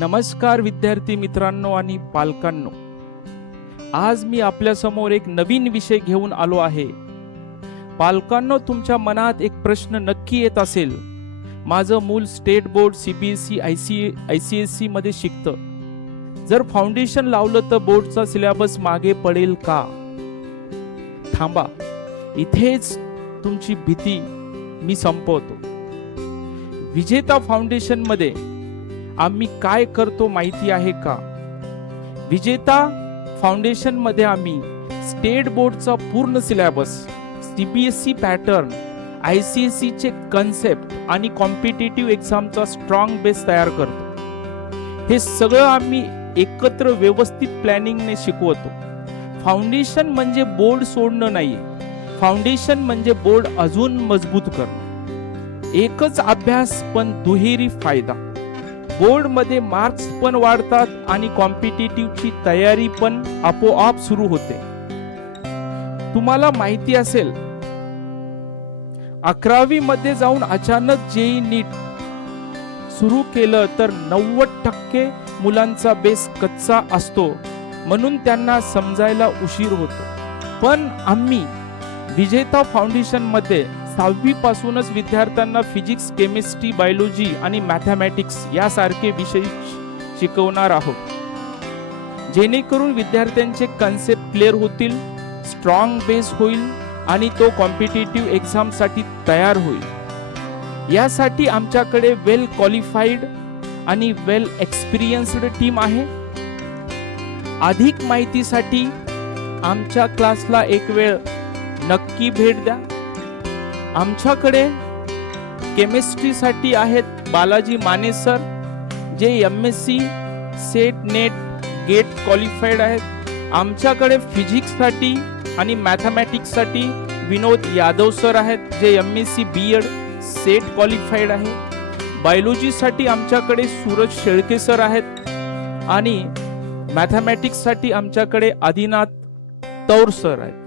नमस्कार विद्यार्थी मित्रांनो आणि पालकांनो. आज मी आपल्या समोर एक नवीन विषय घेऊन आलो आहे. पालकांनो, तुमच्या मनात एक प्रश्न नक्की येत असेल, माझं मूल स्टेट बोर्ड, CBSE, ICSE मध्ये शिकतं. जर फाउंडेशन लावलं तर बोर्डचा सिलेबस मागे पडेल का? थांबा, इथेच तुमची भीती मी संपवतो. विजेता फाउंडेशन मध्ये आम्ही काय करतो माहिती आहे का? विजेता फाउंडेशन मध्ये आम्ही स्टेट बोर्डचा पूर्ण सिलेबस, CBSE पॅटर्न, ICSE चे कन्सेप्ट आणि कॉम्पिटिटिव्ह एक्झामचा स्ट्रॉंग बेस तयार करतो. हे सगळं आम्ही एकत्र व्यवस्थित प्लॅनिंगने शिकवतो. फाउंडेशन म्हणजे बोर्ड सोडणं नाही, फाउंडेशन म्हणजे बोर्ड अजून मजबूत करणं. एकच अभ्यास पण दुहेरी फायदा. बोर्ड मध्ये मार्क्स पण वाढतात आणि कॉम्पिटिटिव्हची तयारी पण आपोआप सुरू होते. तुम्हाला माहिती असेल, 11वी मध्ये जाऊन अचानक JEE नीट सुरू केलं तर 90% मुलांचा बेस कच्चा असतो, म्हणून त्यांना समजायला उशीर होतो. पण आम्ही विजेता फाउंडेशन मध्ये 6वी पासूनच विद्यार्थ्यांना फिजिक्स, केमिस्ट्री, बायोलॉजी आणि मॅथमॅटिक्स यासारखे विषय शिकवणार आहोत, जेणेकरून विद्यार्थ्यांचे कन्सेप्ट क्लिअर होतील, स्ट्रॉंग बेस होईल आणि तो कॉम्पिटिटिव्ह एक्झाम साठी तयार होईल. यासाठी आमच्याकडे वेल क्वालिफाईड आणि वेल एक्सपिरियन्स्ड टीम आहे. अधिक माहितीसाठी आमच्या क्लासला एक वेळ नक्की भेट द्या. आमच्याकडे केमिस्ट्रीसाठी आहेत बालाजी माने सर, जे MSc, SET, NET, GATE qualified आहेत. आमच्याकडे फिजिक्ससाठी आणि मॅथमॅटिक्ससाठी विनोद यादव सर आहेत, जे MSc BEd, सेट क्वालिफाईड आहे. बायोलॉजीसाठी आमच्याकडे सूरज शेळके सर आहेत आणि मॅथमॅटिक्ससाठी आमच्याकडे आदिनाथ तौर सर आहेत.